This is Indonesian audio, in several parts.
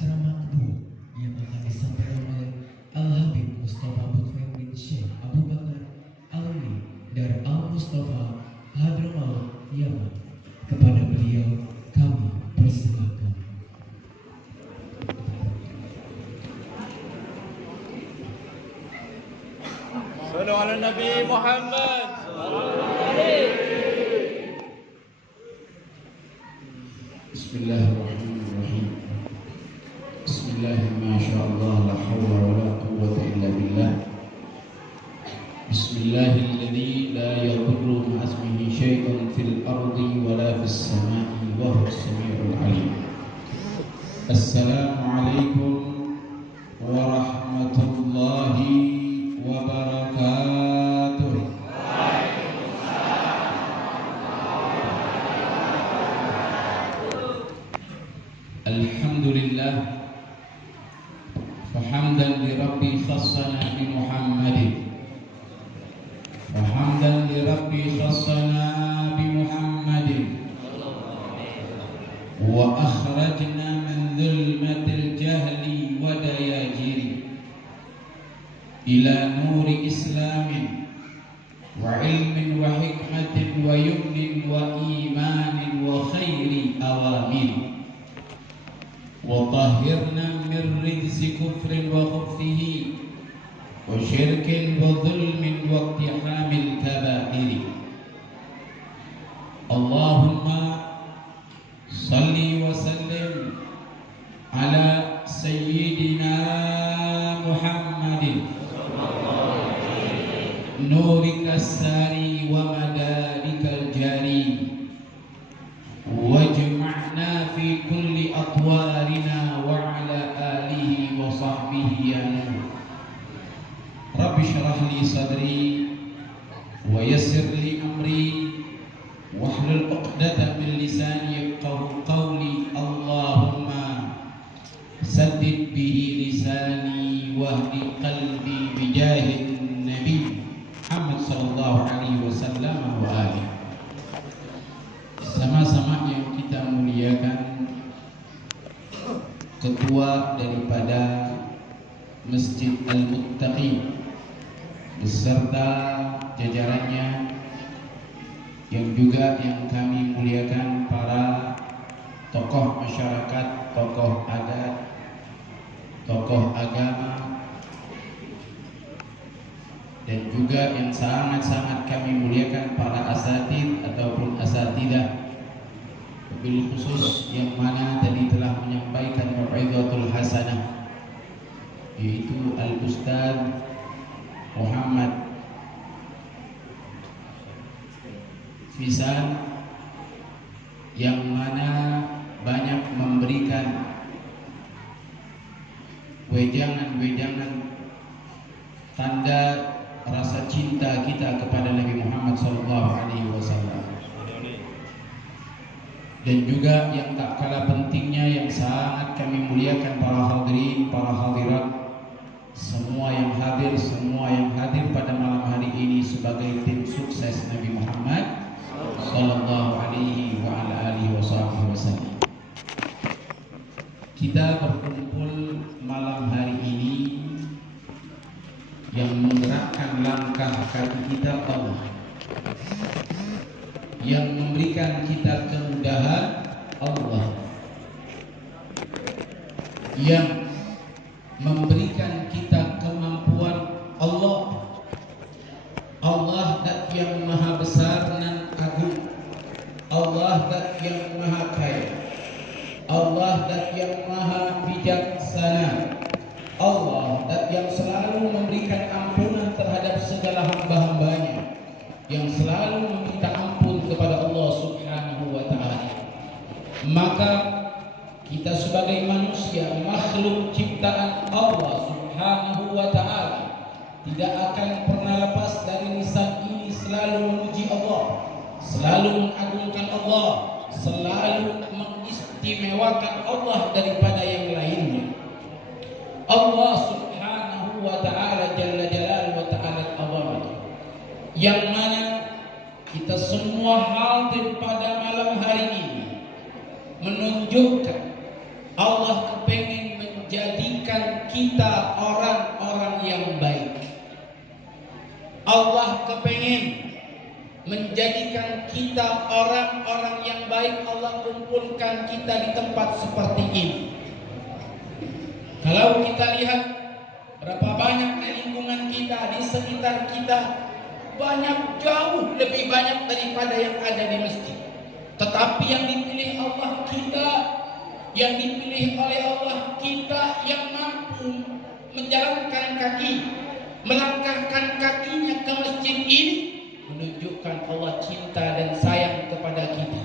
ceramah kedua yang akan disampaikan oleh Al-Habib Mustafa Bukhari bin Syekh Abu Bakar Alwi dari Al-Mustafa Hadramaut Yaman. Kepada beliau kami persilakan. Sallu ala Nabi Muhammad. Bismillahirrahmanirrahim. Bismillahirrahmanirrahim. Masyaallah, la haula wala quwwata illa billah. Bismillahilladzi la yadurru ma'asmihi syai'un fil ardi wala fis sama'i wa huwas samiul alim. Assalamualaikum warahmatullahi wabarakatuh. Alhamdulillah, fahamdan li rabbi khassana bi Muhammadin, fahamdan li rabbi khassana bi Muhammadin, wa akhrajna min dhulmatil jahli wa dayajiri ila nuri islamin wa ilmin wa hikmatin wa yumnin wa imanin wa khairi awamin. وطهرنا من رجس كفر وخبثه وشرك وظلم واقتحام الكبائر. اللهم صل وسلم على سيدنا محمد نورك الساري ومدارك الجاري واجمعنا في كل أطوارنا وعلى آله وصحبه يا نور. رب اشرح لي صدري ويسر لي أمري واحلل عقدة من لساني يفقهوا قولي. اللهم سدد به لساني واهد قلبي بجاه النبي محمد صلى الله عليه وسلم وآله. Sama-sama yang kita muliakan ketua daripada Masjid Al-Muttaqin beserta jajarannya, yang juga yang kami muliakan para tokoh masyarakat, tokoh adat, tokoh agama, dan juga yang sangat-sangat kami muliakan para asatid ataupun asatidah, wabil khusus yang mana tadi telah menyampaikan mau'izatul hasanah, yaitu Al-Ustaz Muhammad Fisan, yang mana banyak memberikan wejangan-wejangan tanda rasa cinta kita kepada Nabi Muhammad SAW. Dan juga yang tak kalah pentingnya, yang sangat kami muliakan para hadirin, para hadirat, semua yang hadir pada malam hari ini sebagai tim sukses Nabi Muhammad sallallahu alaihi wa ala alihi wasallam. Kita berkumpul malam hari ini yang menggerakkan langkah kaki kita Allah, yang memberikan kita kemudahan Allah, yang memberikan kita kemampuan Allah. Allah dat yang maha besar dan agung, Allah dat yang maha kaya, Allah dat yang maha bijaksana, Allah dat yang selalu memberikan ampunan terhadap segala hamba-hambanya, yang selalu meminta ampun kepada Allah Subhanahu wa ta'ala. Maka kita sebagai manusia, makhluk ciptaan Allah Subhanahu wa ta'ala, tidak akan pernah lepas dari lisan ini selalu memuji Allah, selalu mengagungkan Allah, selalu mengistimewakan Allah daripada yang lainnya. Allah Subhanahu wa ta'ala jalla jalal wa ta'ala al-azam, yang mana kita semua hadir pada malam hari ini menunjukkan Allah kepengen kita orang-orang yang baik. Allah kepengen menjadikan kita orang-orang yang baik. Allah kumpulkan kita di tempat seperti ini. Kalau kita lihat berapa banyak di lingkungan kita, di sekitar kita, banyak, jauh lebih banyak daripada yang ada di masjid. Tetapi yang dipilih Allah kita, yang dipilih oleh Allah kita, yang mampu menjalankan kaki, melangkahkan kakinya ke masjid ini, menunjukkan Allah cinta dan sayang kepada kita,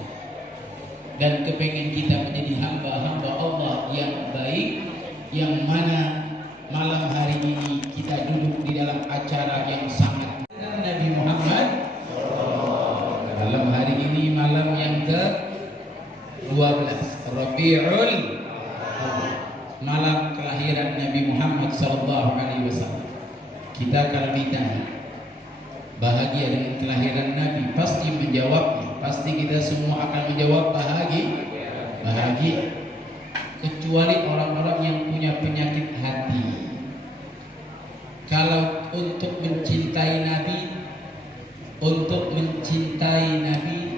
dan kepengen kita menjadi hamba-hamba Allah yang baik, yang mana malam hari ini kita duduk di dalam acara yang sangat Nabi Muhammad. Malam hari ini malam yang ke-12 Rabiul, malam kelahiran Nabi Muhammad SAW. Kita kalau ditanya bahagia dengan kelahiran Nabi, pasti menjawabnya, pasti kita semua akan menjawab bahagia, kecuali orang-orang yang punya penyakit hati. Kalau untuk mencintai Nabi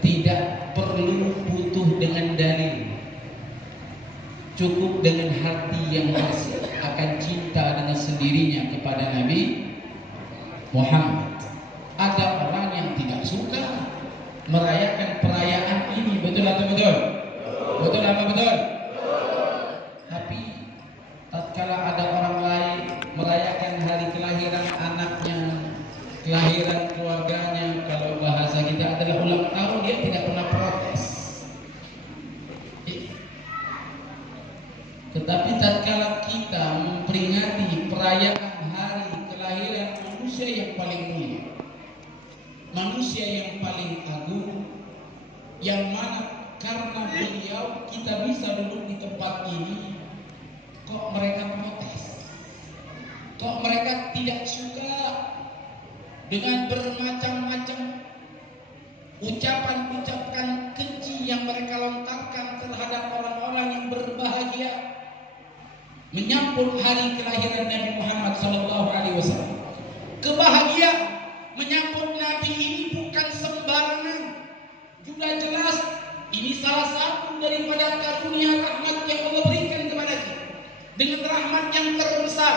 tidak perlu butuh dengan dalil, cukup dengan hati yang bersih akan cinta dengan sendirinya kepada Nabi Muhammad. Ada orang yang tidak suka merayakan perayaan ini, betul atau betul? Betul apa betul? Tapi tatkala ada orang lain merayakan hari kelahiran anaknya, kelahiran keluarganya, kalau bahasa kita adalah ulang tahun, dia tidak pernah protes. Tetapi tatkala kita memperingati perayaan hari kelahiran manusia yang paling mulia, manusia yang paling agung, yang mana karena beliau kita bisa duduk di tempat ini, kok mereka protes, kok mereka tidak suka dengan bermacam-macam ucapan-ucapan keji yang mereka lontarkan terhadap orang-orang yang berbahagia menyambut hari kelahiran Nabi Muhammad SAW. Kebahagiaan menyambut Nabi ini bukan sembarangan. Sudah jelas ini salah satu daripada karunia rahmat yang Allah berikan kepada kita. Dengan rahmat yang terbesar,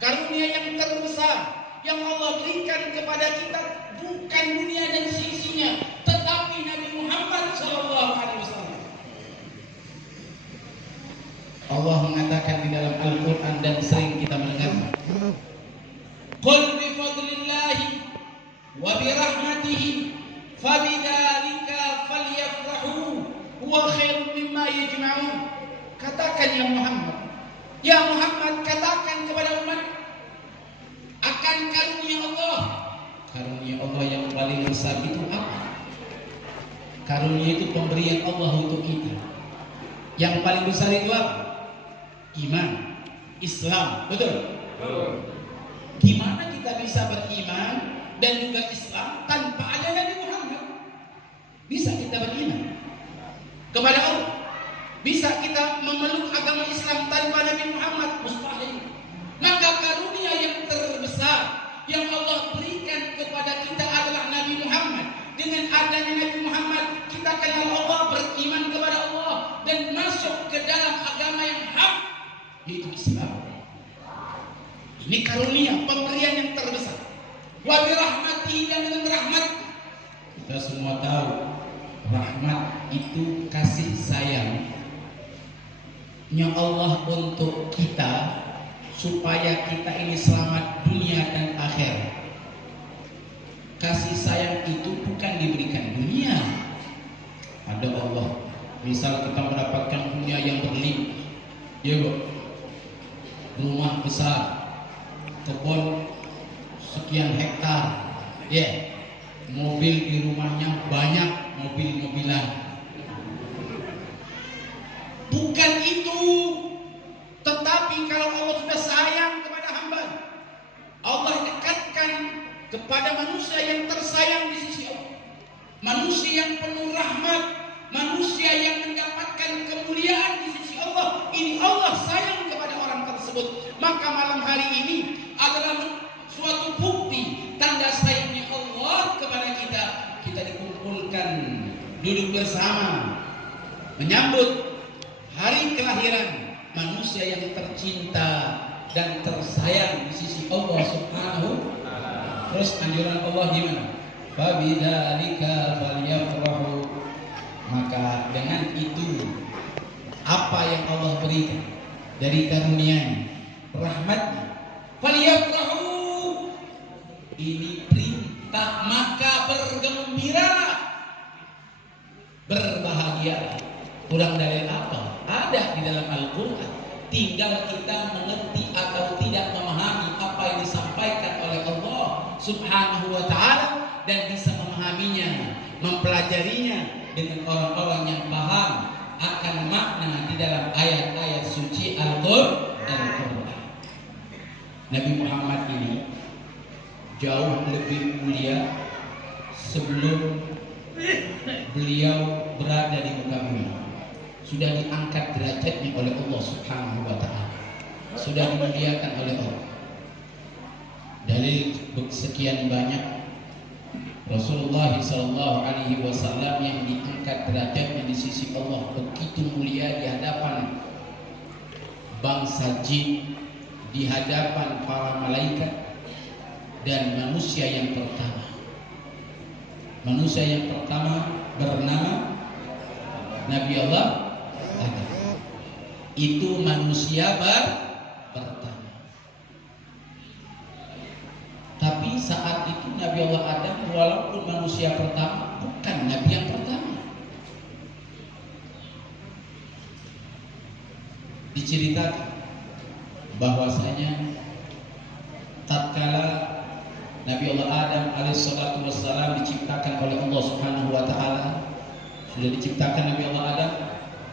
karunia yang terbesar yang Allah berikan kepada kita, bukan dunia dan sisinya, tetapi Nabi Muhammad SAW. Allah mengatakan di dalam Al-Quran dan sering kita mendengar, Qul bi fadlillahi wa bi rahmatihi fabidzalika falyafrahu huwa khairun mimma yajma'un. Katakan ya Muhammad, katakan kepada umat akan karunia Allah. Karunia Allah yang paling besar itu apa? Karunia itu pemberian Allah untuk kita. Yang paling besar itu apa? Iman, Islam, betul? Gimana kita bisa beriman dan juga Islam tanpa ada Nabi Muhammad? Bisa kita beriman kepada Allah, bisa kita memeluk agama Islam tanpa Nabi Muhammad? Mustahil. Maka karunia yang terbesar yang Allah berikan kepada kita adalah Nabi Muhammad. Dengan adanya Nabi Muhammad, kita kenal Allah, beriman kepada Allah, dan masuk ke dalam agama yang hak, yaitu Islam. Ini karunia, pemberian yang terbesar. Wa bi rahmatihi, dan dengan rahmat. Kita semua tahu rahmat itu kasih sayangnya Allah untuk kita, supaya kita ini selamat dunia dan akhirat. Kasih sayang itu bukan diberikan dunia. Ada Allah, misal kita mendapatkan dunia yang berlimpah, ya Bu, rumah besar, kebun sekian hektar, ya, mobil di rumahnya banyak, mobil-mobilan. Bukan itu. Tetapi kalau Allah sudah sayang kepada hamba, Allah dekatkan kepada manusia yang tersayang di sisi Allah, manusia yang penuh rahmat, manusia yang mendapatkan kemuliaan di sisi Allah. Ini Allah sayang kepada orang tersebut. bersama menyambut hari kelahiran manusia yang tercinta dan tersayang di sisi Allah Subhanahu. Terus anjuran Allah gimana? Fabidzalika falyafrahu. Maka dengan itu apa yang Allah berikan dari karunia-Nya, rahmat-Nya, falyafrahu, ini perintah, maka bergembira, berbahagia. Kurang dalil apa? Ada di dalam Al-Quran. Tinggal kita mengerti atau tidak memahami apa yang disampaikan oleh Allah Subhanahu wa ta'ala dan bisa memahaminya, mempelajarinya dengan orang-orang yang paham akan makna di dalam ayat-ayat suci Al-Quran. Nabi Muhammad ini jauh lebih mulia sebelum beliau berada di muka bumi. Sudah diangkat derajatnya oleh Allah Subhanahu wa ta'ala, sudah dimuliakan oleh Allah. Dalil sekian banyak Rasulullah SAW yang diangkat derajatnya di sisi Allah begitu mulia di hadapan bangsa jin, di hadapan para malaikat dan manusia yang pertama. Manusia yang pertama bernama Nabi Allah Adam. Itu manusia pertama. Tapi saat itu Nabi Allah Adam walaupun manusia pertama, bukan Nabi yang pertama. Diceritakan bahwasanya tatkala Nabi Allah Adam alaihissalatu wassalam diciptakan oleh Allah Subhanahu wa ta'ala, sudah diciptakan Nabi Allah Adam,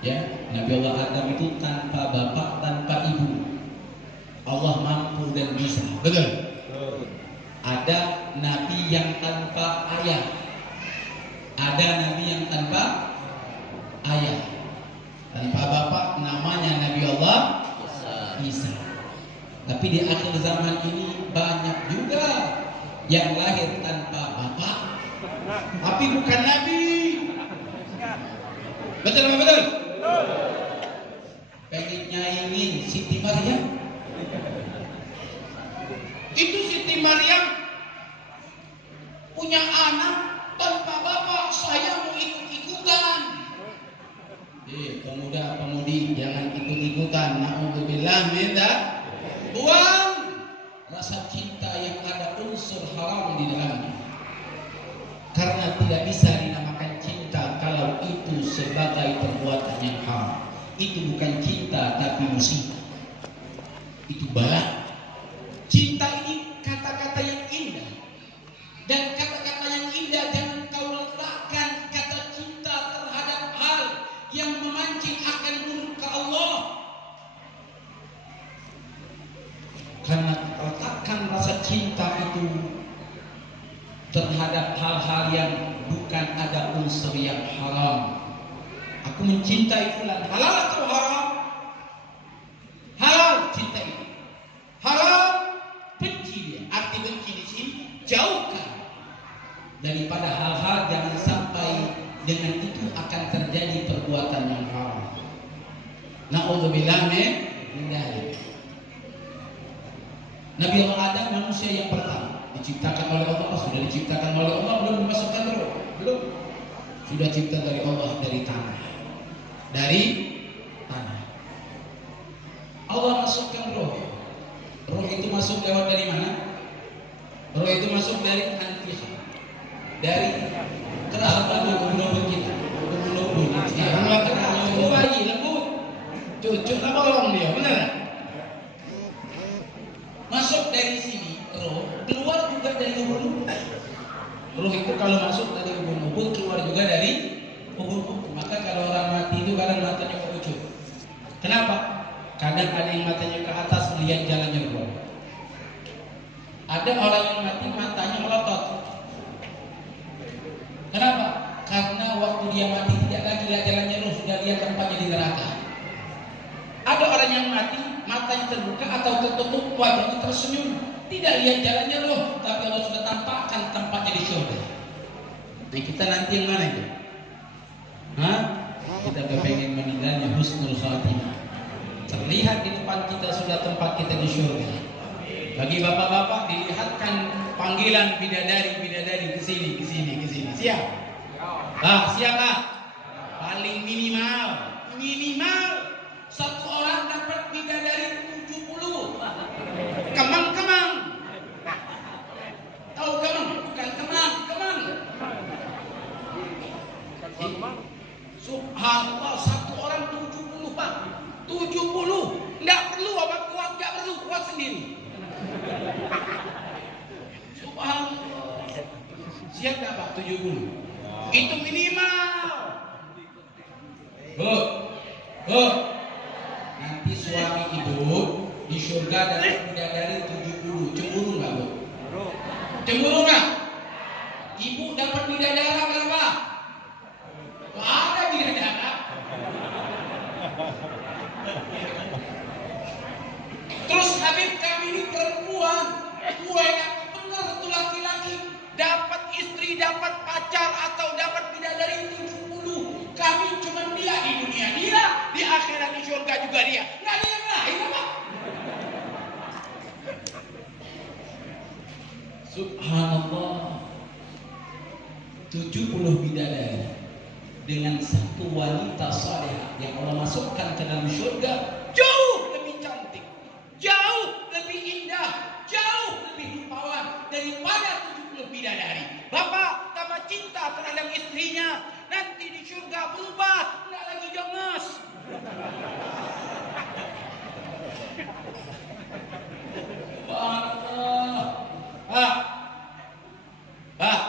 ya. Nabi Allah Adam itu tanpa bapak, tanpa ibu. Allah mampu dan bisa. Betul? Ada nabi yang tanpa ayah. Ada nabi yang tanpa ayah. Tanpa bapak, namanya Nabi Allah Isa. Tapi di akhir zaman ini banyak juga yang lahir tanpa bapak, tapi bukan nabi. Betul apa betul? Pengen nyaingin Siti Maryam. Itu Siti Maryam punya anak tanpa bapak, saya mau ikut-ikutan. Pemuda-pemudi jangan ikut-ikutan. Na'udzubillah min dzalik. Buang rasa cinta yang ada unsur haram di dalamnya. Karena tidak bisa dinamakan cinta kalau itu sebagai perbuatan yang haram. Itu bukan cinta tapi musibah. Itu bala. Cinta ini kata-kata yang indah. Dan kata-kata yang indah jangan kau letakkan kata cinta terhadap hal yang memancing akan murka Allah. Karena letakkan rasa cinta itu terhadap hal-hal yang bukan ada unsur yang haram. Aku mencintai fulan, halal atau haram? Halal cinta itu. Haram benci dia. Arti benci di sini jauhkan daripada hal-hal jangan sampai dengan itu akan terjadi perbuatan yang haram. Na'udzubillah min dzalik. Nabi Allah Adam manusia yang pertama diciptakan oleh Allah. Sudah diciptakan oleh Allah, belum dimasukkan roh, belum. Sudah cipta dari Allah dari tanah. Dari tanah. Allah masukkan roh. Roh itu masuk lewat dari mana? Roh itu masuk dari anfiha. Dari kerahatan lembut kita. Lembut. Sekarang bayi lembut. Cucu tak bolong dia, benar? Masuk dari sini roh, keluar juga dari ubun-ubun. Roh itu kalau masuk dari ubun-ubun, keluar juga dari ubun-ubun. Maka kalau orang mati itu kadang matanya kerucut. Kenapa? Kadang ada yang matanya ke atas melihat jalannya keluar. Ada orang yang mati matanya melotot. Kenapa? Karena waktu dia mati tidak lagi lihat jalannya roh, sudah lihat tempatnya di neraka. Ada orang yang mati matanya terbuka atau tertutup, wajahnya tersenyum, tidak lihat jalannya roh, tapi Allah sudah tampakkan tempatnya di surga. Nah kita nanti yang mana itu? Hah? Kita kepengen meninggalnya husnul khatimah. Terlihat di depan kita sudah tempat kita di surga. Bagi bapak-bapak dilihatkan panggilan bidadari ke sini. Siap? Siap lah. Paling minimal satu orang dapat bidadari 70. Kemang. Tahu kemang? Bukan kemang. Subhanallah, satu orang 70 Pak. 70. Enggak perlu apa kuat, enggak perlu kuat sendiri. Subhanallah. Siap enggak Pak 70? Itu minimal. Bu. Nanti suami ibu di surga dapat bidadari 70. Cemburu enggak, Bu? Cemburu enggak? Ibu dapat bidadara berapa? Ada bidadara. Terus Habib kami ini perempuan, yang benar itu laki-laki dapat istri, dapat pacar atau dapat bidadari 70. Kami cuma dia di dunia, dia di akhirat di surga juga dia. Nggak ada yang lain apa? Subhanallah, 70 bidadari dengan satu wanita saleh yang Allah masukkan ke dalam surga jauh lebih cantik, jauh lebih indah, jauh lebih rupawan daripada 70 bidadari. Bapak tambah cinta terhadap istrinya, nanti di surga berubah, enggak lagi jongas. Pak,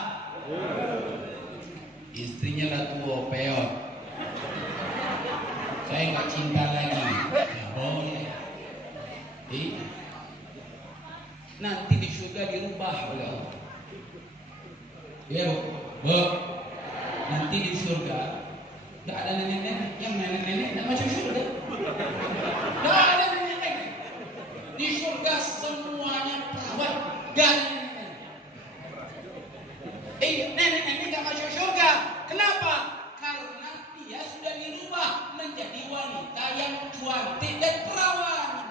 istrinya lah tua peot. Saya nggak cinta lagi, nggak boleh. Nanti di surga dirubah oleh Allah. Ya Bu, nanti di surga nggak ada nenek-nenek, yang nenek-nenek nggak masuk surga. Nggak ada nenek-nenek. Di surga semuanya perawat, gak ada nenek-nenek. Nenek-nenek nggak masuk surga. Kenapa? Karena dia sudah dirubah menjadi wanita yang cantik dan perawan.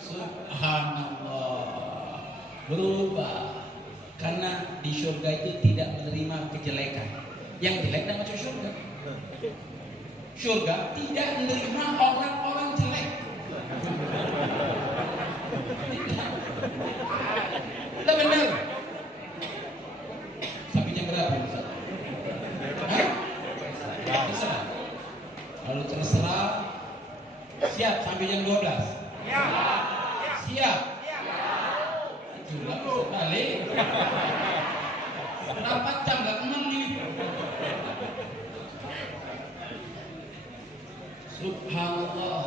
Subhanallah, berubah. Karena di surga itu tidak menerima kejelekan. Yang jelek tidak masuk surga. Surga tidak menerima orang-orang jelek. Tidak benar. Sampai jam berapa Ustaz? Terserah. Lalu terserah. Siap sampai jam 12. Siap. Jumlah sekali. Berapa jam gak kemana ini? Subhanallah.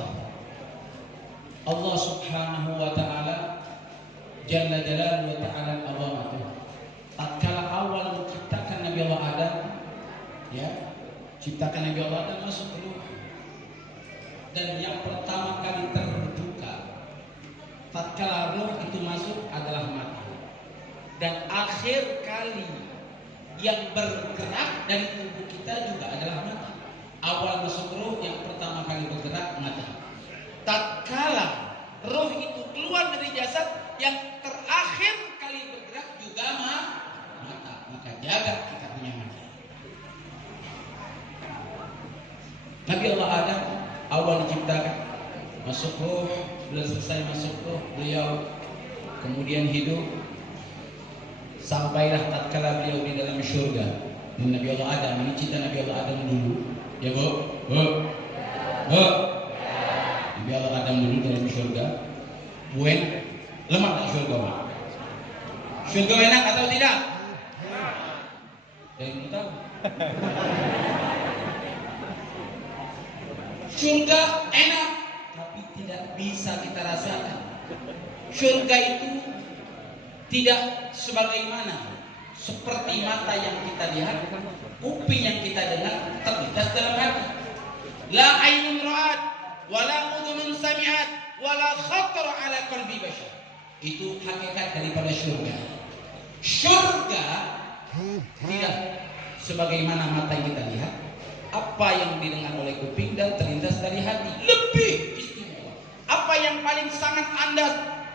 Allah subhanahu wa ta'ala Jalla Jalaluhu wa ta'ala azamatuh. Tatkala awal menciptakan Nabi Allah Adam, ya, ciptakan Nabi Allah Adam masuk ke ruh. Dan yang pertama kali terbuka tatkala ruh itu masuk adalah mata. Dan akhir kali yang bergerak dari tubuh kita juga adalah mata. Awal masuk ruh yang pertama kali bergerak mata. Tatkala ruh itu keluar dari jasad, yang terakhir kali bergerak juga mata. Maka jaga kita punya mata. Nabi Allah Adam awal diciptakan masuk ruh, sudah selesai masuk ruh beliau kemudian hidup sampailah tatkala beliau di dalam surga. Nabi Allah Adam, ini cerita Nabi Allah Adam dulu, ya Bu. Nabi Allah Adam dulu dalam surga. Buen lemak tak surga, Pak? Surga enak atau tidak? Yang tahu. Surga enak, tapi tidak bisa kita rasakan. Surga itu tidak sebagaimana seperti mata yang kita lihat, kuping yang kita dengar, terlintas dalam hati. La ainun ra'at, wala udhunun sami'at, wala khatara ala qalbi bashar. Itu hakikat daripada surga. Surga tidak sebagaimana mata yang kita lihat, Apa yang didengar oleh kuping dan terlintas dari hati lebih istimewa. Apa yang paling sangat Anda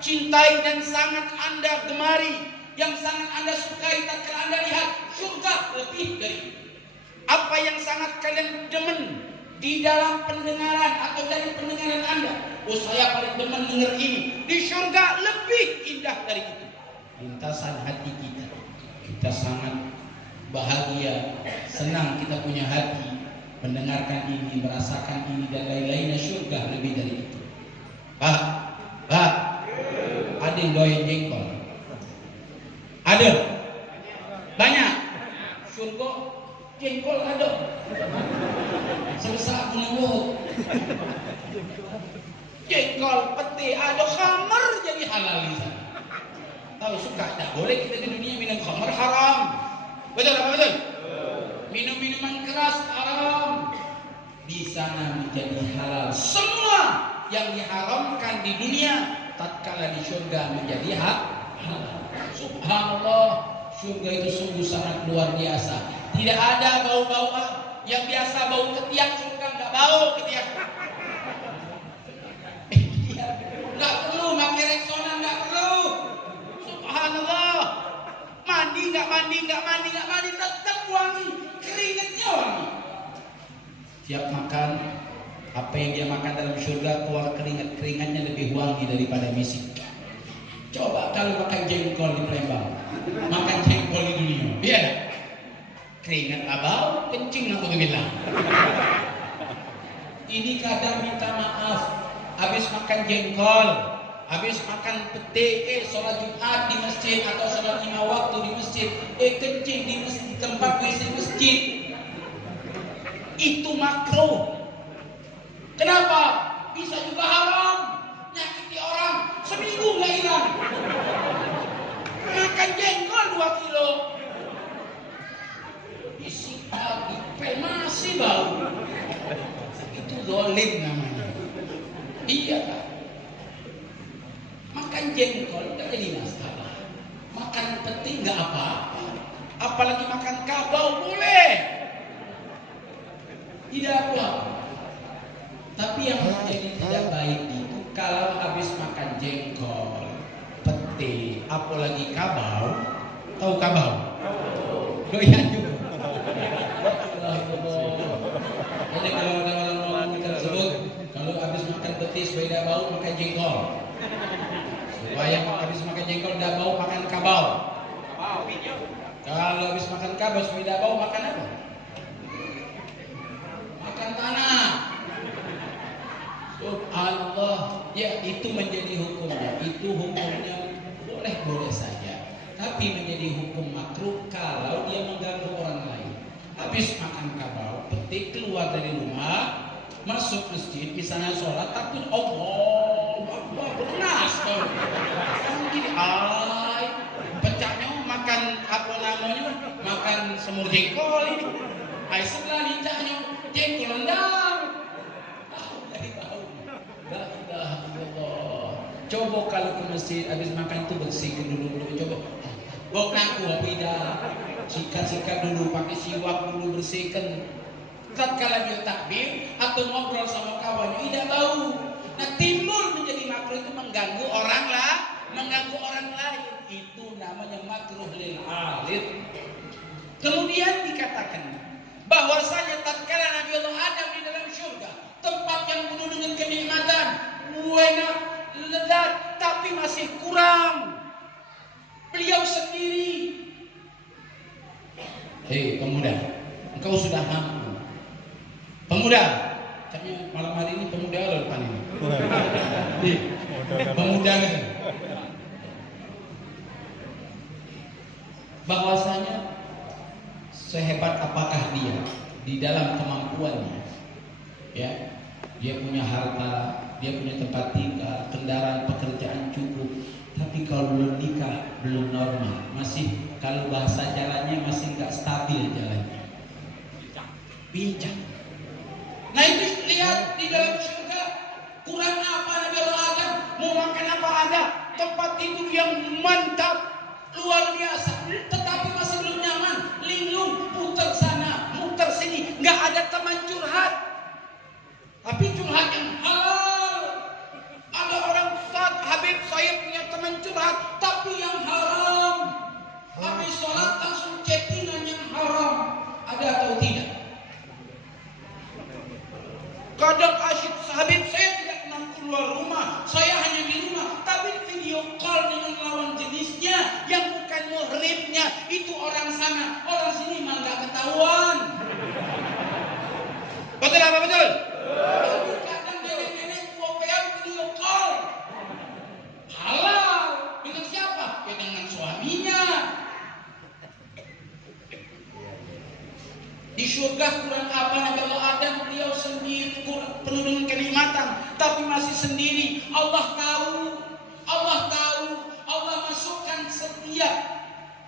cintai dan sangat Anda gemari, yang sangat Anda sukai tatkala Anda lihat surga lebih dari itu. Apa yang sangat kalian demen di dalam pendengaran atau dari pendengaran Anda, oh saya paling demen dengar ini, di surga lebih indah dari itu. Lintasan hati kita, kita sangat bahagia, senang kita punya hati mendengarkan ini, merasakan ini dan lain-lainnya. Surga lebih dari itu. Pak, ada yang doyan jengkol? Ada? Banyak? Surga jengkol ada? Sebesar gunung. Jengkol, peti ada, khamar jadi halal di sana. Tahu suka? Tak boleh kita di dunia minum khamar, haram. Betul apa betul? Minum minuman keras haram. Di sana menjadi halal. Semua yang diharamkan di dunia tatkala di surga menjadi halal. Subhanallah, surga itu sungguh sangat luar biasa. Tidak ada bau-bauan. Yang biasa bau ketiak, surga enggak bau ketiak. Enggak perlu pakai Rexona, enggak perlu. Subhanallah. Mandi enggak mandi, tetap wangi. Keringatnya wangi. Tiap makan, apa yang dia makan dalam surga keluar keringatnya lebih wangi daripada misik. Coba kalau makan jengkol di Palembang, makan jengkol di dunia, iya. Keringat abau, kencing aku bilang. Ini kadang minta maaf, habis makan jengkol, habis makan pete, sholat Jumat di masjid atau sholat 5 waktu di masjid, kencing di masjid, tempat WC masjid. Itu makruh. Kenapa? Bisa juga haram, nyakiti orang, seminggu nggak hilang. Makan jengkol 2 kilo, isi lagi, masih bau. Itu zalim namanya. Iya kan? Makan jengkol nggak jadi masalah. Makan peti nggak apa-apa. Apalagi makan kabau boleh. Tidak apa. Tapi yang menjadi tidak baik itu kalau habis makan jengkol, pete, apalagi kabau. Tahu kabau? Doyan juga. Jadi kalau orang-orang kita sebut, kalau habis makan pete supaya tidak bau, makan jengkol. Supaya habis makan jengkol tidak bau, makan kabau. Kalau habis makan kabau supaya tidak bau, makan apa? Makan tanah. Subhanallah. Ya, itu menjadi hukumnya. Itu hukumnya boleh-boleh saja. Tapi menjadi hukum makruh kalau dia mengganggu orang lain. Habis makan kabau, petik keluar dari rumah, masuk masjid, misalnya sholat, takut Allah Akbar, bernas. Gini, pecahnya makan apa namanya? Makan semur jengkol ini. Setelah lincahnya jengkol rendang. Coba kalau ke masjid habis makan itu bersihkan dulu. Coba bawa nangku tidak, sikat dulu, pakai siwak dulu, bersihkan. Tatkala dia takbir atau ngobrol sama kawannya tidak bau. Nah, timbul menjadi makruh itu mengganggu orang lain. Itu namanya makruh lil alid. Kemudian dikatakan bahwasanya tatkala Nabi Allah Adam di dalam surga, tempat yang penuh dengan kenikmatan, enak, lezat, tapi masih kurang. Beliau sendiri, hei pemuda, engkau sudah mampu. Pemuda, kayaknya malam hari ini pemuda loh depan ini. Pemuda kan? Bahwasanya sehebat apakah dia di dalam kemampuannya, ya, dia punya harta, dia punya tempat tinggal, kendaraan, pekerjaan cukup, tapi kalau belum nikah belum normal, masih kalau bahasa jalannya masih nggak stabil jalannya, bincang. Nah itu lihat di dalam surga kurang apa Nabi Allah Adam, mau makan apa ada, tempat tidur yang mantap luar biasa, tetapi masih belum nyaman, linglung, putar sana, muter sini, nggak ada teman curhat, tapi curhat yang halal. Ada orang, Ustaz Habib, saya punya teman curhat, tapi yang haram. Habis sholat langsung chattingan yang haram. Ada atau tidak? Kadang asyik, Habib saya tidak pernah keluar rumah, saya hanya di rumah, tapi video call dengan lawan jenisnya yang bukan muhrimnya, itu orang sana, orang sini malah nggak ketahuan. Betul apa betul? Tapi kadang nenek-nenek tua video call halal dengan siapa? Ya dengan suaminya. Di surga kurang apa Nabi Allah Adam, beliau sendiri penuh dengan kenikmatan, tapi masih sendiri. Allah tahu, Allah masukkan setiap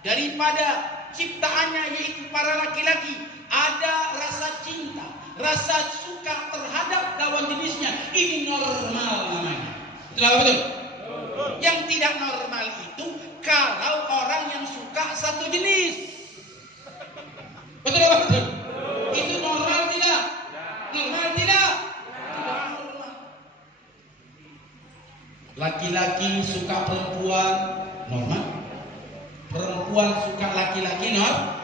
daripada ciptaannya, yaitu para laki-laki, ada rasa cinta, rasa suka terhadap lawan jenisnya. Ini normal namanya. Betul? Yang tidak normal itu kalau orang yang suka satu jenis. Betul apa betul? Itu normal tidak? Normal tidak? Tidak normal. Laki-laki suka perempuan normal. Perempuan suka laki-laki normal.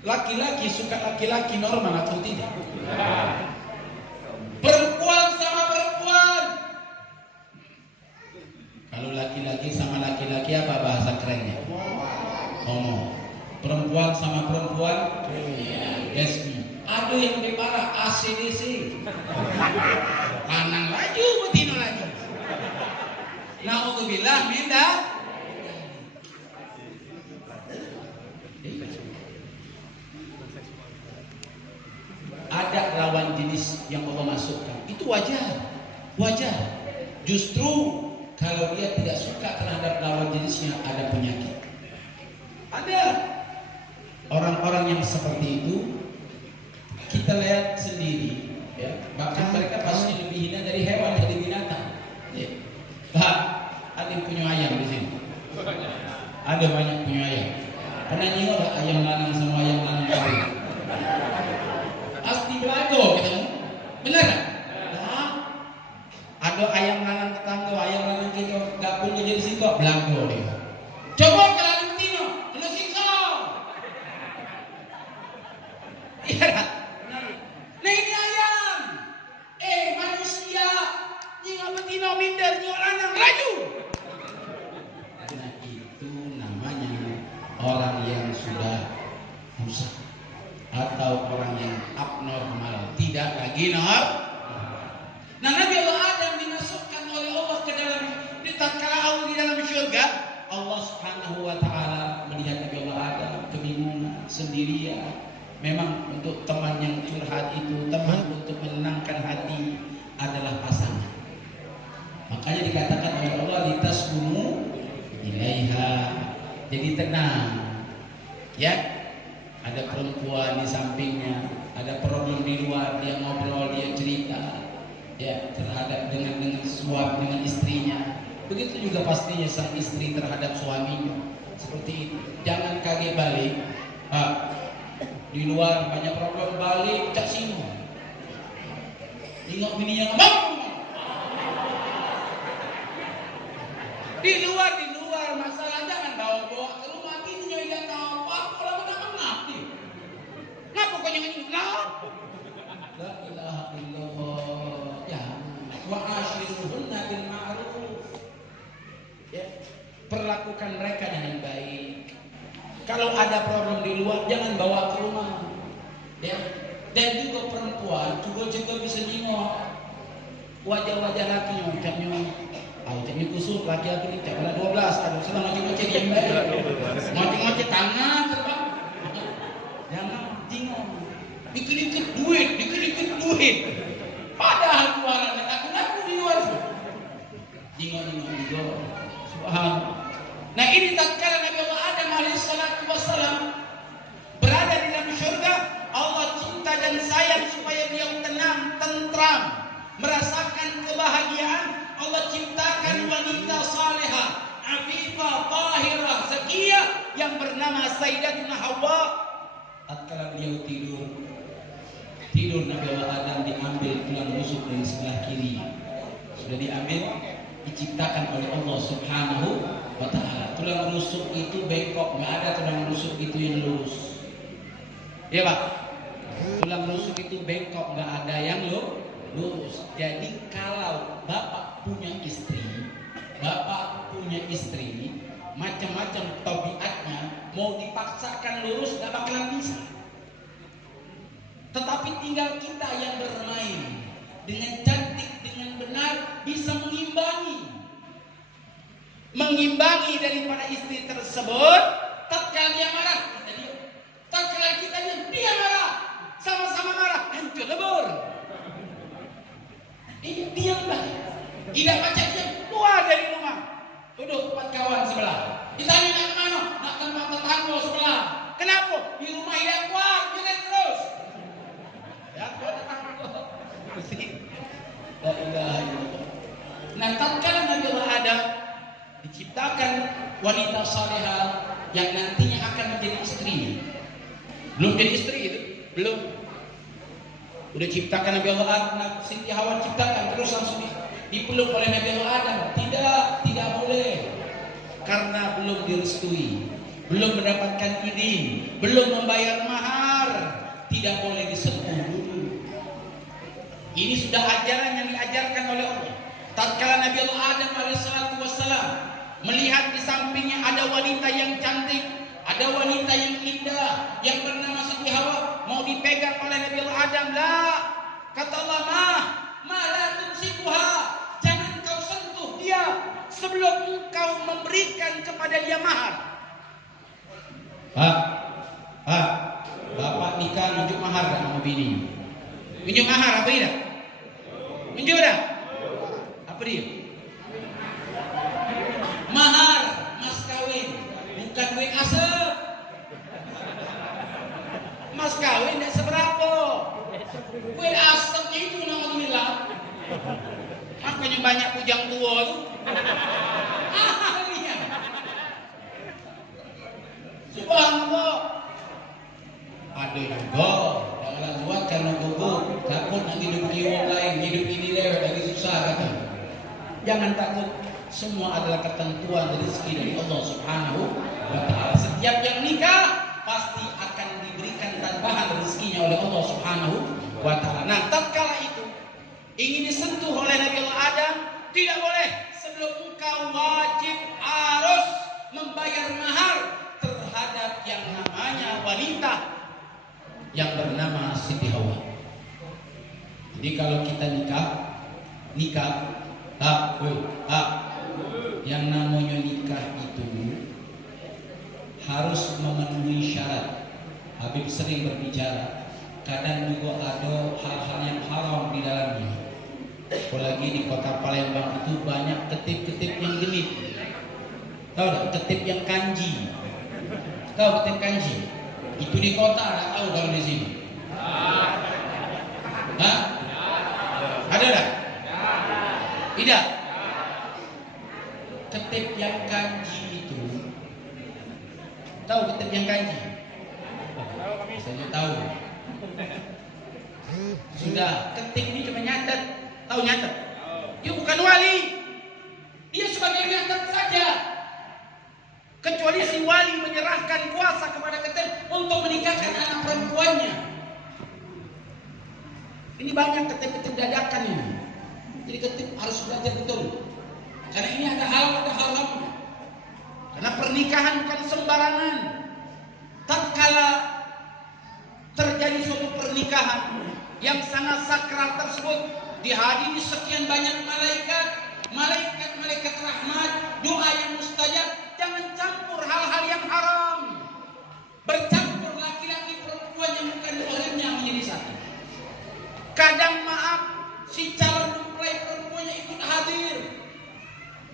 Laki-laki suka laki-laki normal atau tidak? Perempuan sama perempuan. Kalau laki-laki sama laki-laki apa bahasa kerennya? Homo. Perempuan sama perempuan, lesbi. Ada yang lebih parah, ACDC. Lanang laju, betina laju. Na'udzubillah minda. Ada lawan jenis yang Allah masukkan. Itu wajar. Justru kalau dia tidak suka terhadap lawan jenisnya, ada penyakit. Ada orang-orang yang seperti itu, kita lihat sendiri, ya. Bahkan mereka pasti lebih hina dari hewan, dari binatang. Ya. Ada yang punya ayam di sini. Ada banyak punya ayam. Pernah nengok gak ayam lanang sama ayam lanang kawin? Pasti belago ketemu. Benar gak? Nah, ada ayam lanang tetangga, ayam lanang kita gak punya jadi singkok, belago dia. Coba kalau nah ini ayam, manusia, nyingok betina minder, nyingok lanang laju. Nah itu namanya orang yang sudah rusak atau orang yang abnormal, tidak lagi normal. Nah Nabi Allah Adam dimasukkan oleh Allah ke dalam, tatkala Allah di dalam syurga, Allah Subhanahu wa taala melihat Nabi Allah Adam kebingungan, sendirian. Memang untuk teman yang curhat itu, teman untuk menenangkan hati adalah pasangan. Makanya dikatakan oleh Allah, litasqumu ilaiha. Jadi tenang. Ya, ada perempuan di sampingnya, ada problem di luar, dia ngobrol, dia cerita, ya, terhadap dengan suami, dengan istrinya. Begitu juga pastinya sang istri terhadap suaminya. Seperti itu. Jangan kaget balik. Di luar banyak problem, balik cak singgung. Tengok bininya ngomong. Di luar masalah jangan bawa ke rumah, bininya tidak tahu apa-apa, lama-lama mati. Ngapa kau jangan ingat? La ilaha illallah. Ya, wa ashiruhunna bil ma'ruf. Ya, perlakukan mereka dengan baik. Kalau ada problem di luar, jangan bawa ke rumah. Ya. Dan juga perempuan juga bisa nengok wajah-wajah laki ucapnya. Ucapnya kusut laki-laki ini cakap 12. Ada salah ngoceh-ngoceh dia baik. Ngoceh-ngoceh tangan terbang. Jangan tengok. Dikit-dikit duit. Padahal keluaran aku di luar. Tengok. Subhanallah. Nah ini tatkala Nabi Allah Adam alaihissalatu wassalam berada di dalam syurga, Allah cinta dan sayang supaya beliau tenang, tentram, merasakan kebahagiaan. Allah ciptakan wanita salihah, afifah, tahirah, zakiyah yang bernama Sayyidatuna Hawa. Tatkala beliau tidur, tidur Nabi Allah Adam diambil tulang rusuk dari sebelah kiri. Sudah diambil, diciptakan oleh Allah Subhanahu wa Ta'ala. Tulang rusuk itu bengkok, nggak ada tulang rusuk itu yang lurus. Ya Pak, tulang rusuk itu bengkok, nggak ada yang lurus. Jadi kalau bapak punya istri, macam-macam tabiatnya, mau dipaksakan lurus nggak bakalan bisa. Tetapi tinggal kita yang bermain dengan cantik, dengan benar, bisa mengimbangi daripada istri tersebut. Tatkala dia marah, kita diam. Tatkala kita diam, dia marah, sama-sama marah, hancur lebur. Diamlah. Tidak baca diam, keluar dari rumah. Duduk tempat kawan sebelah. Ditanya nak kemana? Nak tempat tetangga sebelah. Kenapa? Di rumah tidak kuat, jangan terus. Ya, nah, tatkala Nabi Allah Adam diciptakan wanita salihah yang nantinya akan menjadi istrinya. Belum jadi istri itu, belum. Udah ciptakan Nabi Allah Adam, Siti Hawa ciptakan terus langsung dipeluk oleh Nabi Allah Adam. Tidak boleh. Karena belum direstui, belum mendapatkan izin, belum membayar mahar, tidak boleh disentuh dulu. Ini sudah ajaran yang diajarkan oleh Allah. Tatkala Nabi Allah Adam alaihissalam melihat di sampingnya ada wanita yang cantik, ada wanita yang indah yang bernama Siti Hawa, mau dipegang oleh Nabi Allah Adam. Lah, kata Allah, ma la tumsikuha, jangan kau sentuh dia sebelum engkau memberikan kepada dia mahar. Pak, bapak nikah nunjuk mahar sama bini. Nunjuk mahar apa tidak? Nunjuk dah? Apa dia? Mahar, mas kawin, bukan duit asap. Mas kawin tidak seberapa. Duit asapnya itu alhamdulillah. Makanya banyak pujang tua tu. Subhanallah. Ada juga orang buat karena gugup, takut nanti hidup orang lain, hidup ini lewat lagi susah kata. Jangan takut, semua adalah ketentuan rezeki dari Allah Subhanahu wa Ta'ala. Setiap yang nikah pasti akan diberikan tambahan rezekinya oleh Allah Subhanahu wa Ta'ala. Nah, tatkala itu ingin disentuh oleh Nabi Allah Adam, tidak boleh. Sebelum engkau wajib harus membayar mahar terhadap yang namanya wanita yang bernama Siti Hawa. Jadi kalau kita nikah, yang namanya nikah itu harus memenuhi syarat. Habib sering berbicara, kadang juga ada hal-hal yang haram di dalamnya. Apalagi di kota Palembang itu banyak ketip-ketip yang genit. Tahu tak? Ketip yang kanji. Tahu ketip kanji? Itu di kota, tak tahu kalau di sini. Hah? Ada tak? Tidak. Ketip yang kanji itu, tahu ketip yang kanji? Saya tahu. Sudah, ketip ini cuma nyatet. Tahu nyatet? Dia bukan wali. Dia sebagai nyatet saja. Kecuali si wali menyerahkan kuasa kepada ketip untuk menikahkan anak perempuannya. Ini banyak ketip-ketip dadakan ini. Jadi ketip harus belajar betul. Karena ini ada haram. Karena pernikahan bukan sembarangan. Tatkala terjadi suatu pernikahan yang sangat sakral tersebut, dihadiri sekian banyak malaikat rahmat, doa yang mustajab. Jangan campur hal-hal yang haram. Bercampur laki-laki perempuan yang bukan orangnya menjadi satu. Kadang maaf, si calon mempelai perempuannya ikut hadir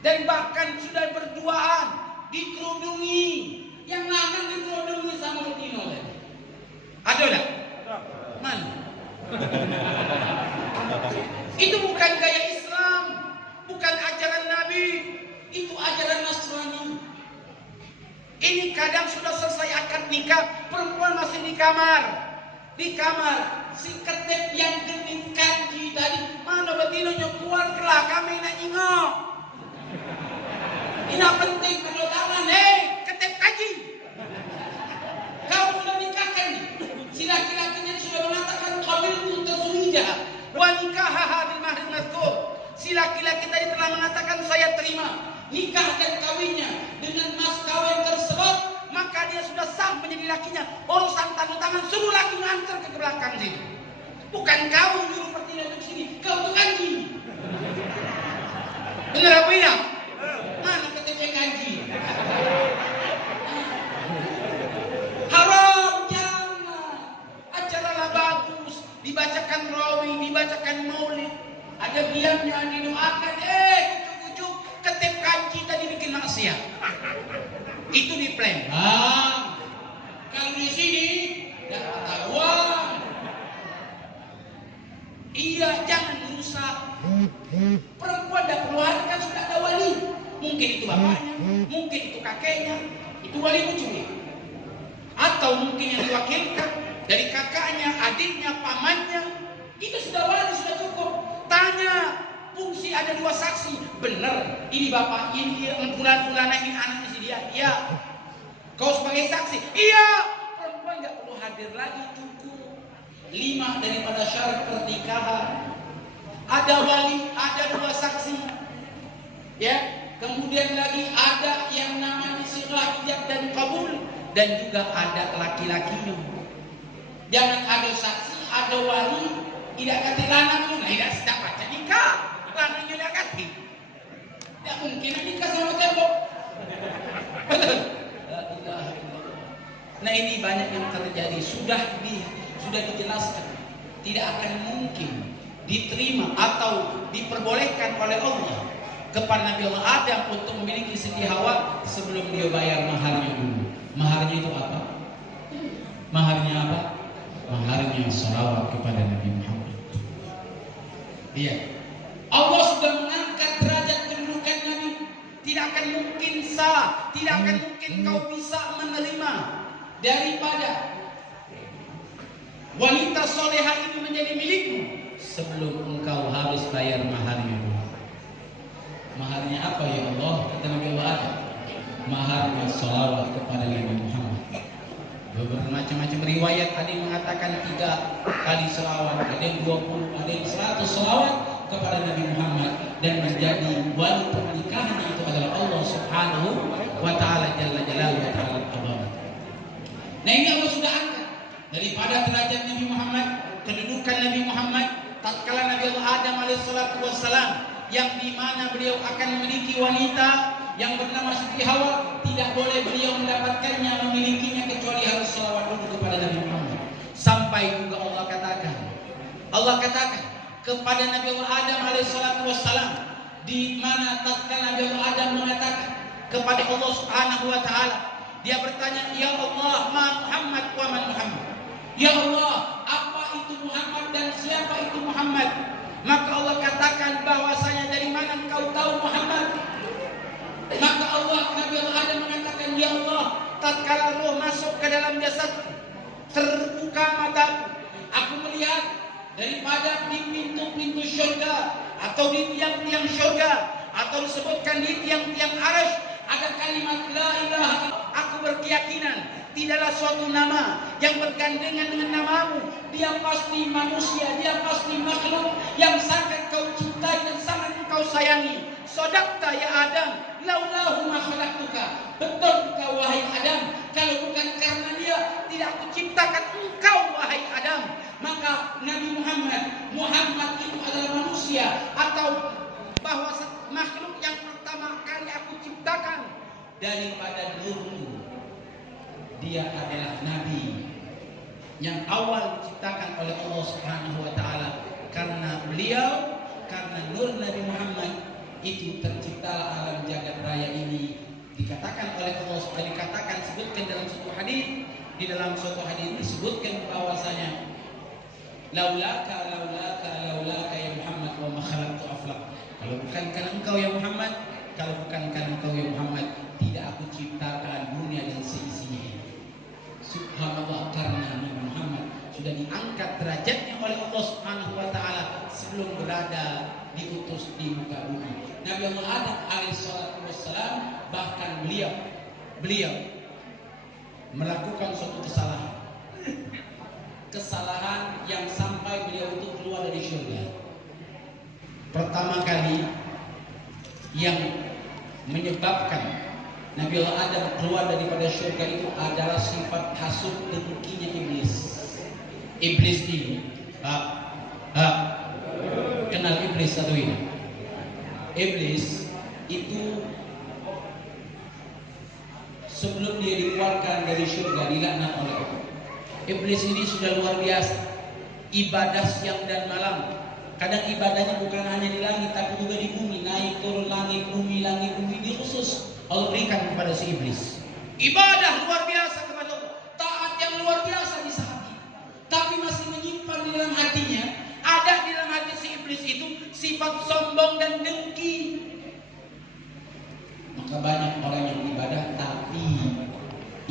dan bahkan sudah berduaan, dikerudungi. Yang lanang dikerudungi sama betina tadi. Ada tak? Mana? Itu bukan gaya Islam, bukan ajaran Nabi, itu ajaran Nasrani. Ini kadang sudah selesai akad nikah, perempuan masih di kamar, di kamar si ketep yang genit kanji tadi mana betino nyokuan kelak kami nak ingok. Ini penting kalau tangan, ketep kanji. Kau sudah nikahkan nih. Si laki-lakinya sudah mengatakan qabiltu tazwijah wa nikahaha bil mahril mazkur. Si laki-laki tadi telah mengatakan saya terima nikah dan kawinnya dengan mas kawin tersebut, maka dia sudah sah menjadi lakinya. Urusan tanda tangan suruh laki ngantar ke belakang situ. Bukan kau nyuruh pertidak ke sini, kau tuh kanji. Benar apa ya? Mana KTP kanji? Haram, jangan. Acaralah bagus, dibacakan rawi, dibacakan maulid, ada diamnya didoakan. Kucuk-kucuk ketep kanji tadi bikin maksiat. Itu di Palembang. Kalau di sini tidak ketahuan. Iya, jangan merusak. Perempuan tidak perlu ada, kan sudah ada wali. Mungkin itu bapaknya, mungkin itu kakeknya, itu wali ujungnya. Atau mungkin yang diwakilkan dari kakaknya, adiknya, pamannya. Itu sudah wali, sudah cukup. Tanya, fungsi ada 2 saksi. Benar, ini bapak, ini fulan-fulana, ini anaknya si dia. Iya. Kau sebagai saksi. Iya. Perempuan nggak perlu hadir lagi, cukup. 5 daripada syarat pernikahan. Ada wali, ada 2 saksi. Ya. Kemudian lagi ada yang namanya sirah ijab dan kabul, dan juga ada laki-lakinya. Jangan ada saksi, ada wali, tidak kata lanang, tidak sedap baca nikah, lanangnya tidak kata. Tidak mungkin nikah sama tembok. Betul. Nah ini banyak yang terjadi, sudah dijelaskan, tidak akan mungkin diterima atau diperbolehkan oleh Allah kepada Nabi Allah Adam untuk memiliki Siti Hawa sebelum dia bayar maharnya dulu. Maharnya itu apa? Maharnya apa? Maharnya salawat kepada Nabi Muhammad. Iya. Allah sudah mengangkat derajat kedudukan Nabi. Tidak akan mungkin sah, tidak akan mungkin kau bisa menerima daripada wanita solehah ini menjadi milikmu sebelum engkau harus bayar maharnya dulu. Maharnya apa ya Allah? Kata Nabi Allah Adam, maharnya salawat kepada Nabi Muhammad. Bermacam-macam riwayat, ada yang mengatakan 3 kali salawat, ada yang 20, ada yang 100 salawat kepada Nabi Muhammad, dan menjadi wali pernikahannya itu adalah Allah Subhanahu wa Ta'ala Jalla Jalaluhu wa Ta'ala Al-Qadar. Nah ini Allah sudah angkat daripada derajat Nabi Muhammad, kedudukan Nabi Muhammad tatkala Nabi Allah Adam alaihissalatu wassalam, yang dimana beliau akan memiliki wanita yang bernama Siti Hawa, tidak boleh beliau mendapatkannya, memilikinya, kecuali harus salawat dulu kepada Nabi Muhammad. Sampai juga Allah katakan kepada Nabi Allah Adam alaihissalatu wassalam, di mana tatkala Nabi Allah Adam mengatakan kepada Allah Subhanahu wa Ta'ala, dia bertanya, ya Allah, ma Muhammad wa man Muhammad. Ya Allah, apa itu Muhammad dan siapa itu Muhammad? Maka Allah katakan bahwasanya dari mana engkau tahu Muhammad? Maka Nabi Allah Adam mengatakan, ya Allah, tatkala roh masuk ke dalam jasadku, terbuka mataku, aku melihat daripada di pintu-pintu syurga atau di tiang-tiang syurga, atau disebutkan di tiang-tiang arasy, ada kalimat la ilaha. Aku berkeyakinan tidaklah suatu nama yang bergandengan dengan namamu. Dia pasti manusia, dia pasti makhluk yang sangat kau cintai dan sangat kau sayangi. Sodakta ya Adam, laulahu ma khalaqtuka. Betul kau wahai Adam, kalau bukan karena dia tidak aku ciptakan engkau wahai Adam. Maka Nabi Muhammad itu adalah manusia, atau bahwa makhluk yang pertama kali aku ciptakan daripada nurku. Dia adalah Nabi yang awal diciptakan oleh Allah Subhanahu wa Ta'ala. Karena nur Nabi Muhammad itu tercipta alam jagat raya ini. Dikatakan oleh Allah Subhanahu wa Ta'ala, disebutkan dalam suatu hadis, di dalam suatu hadis disebutkan bahwasanya laulaka ya Muhammad wa ma khalaqtu aflaq. Kalau bukan karena engkau ya Muhammad, kalau bukan karena engkau ya Muhammad, tidak aku ciptakan dunia dan seisinya. Subhanallah, karena Nabi Muhammad sudah diangkat berada diutus di muka bumi. Nabi Allah Adam alaihissalam bahkan beliau melakukan suatu kesalahan yang sampai beliau itu keluar dari surga. Pertama kali yang menyebabkan Nabi Allah Adam keluar daripada surga itu adalah sifat hasud dengkinya iblis. Iblis ini, kenal iblis satu ini? Iblis itu sebelum dia dikeluarkan dari surga dilaknat oleh Allah. Iblis ini sudah luar biasa, ibadah siang dan malam. Kadang ibadahnya bukan hanya di langit tapi juga di bumi, naik turun langit bumi ini khusus Allah berikan kepada si iblis. Ibadah luar biasa kepada Allah, taat yang luar biasa di hati, tapi masih menyimpan di dalam hatinya, ada di dalam hati si iblis itu sifat sombong dan dengki. Maka banyak orang yang ibadah tapi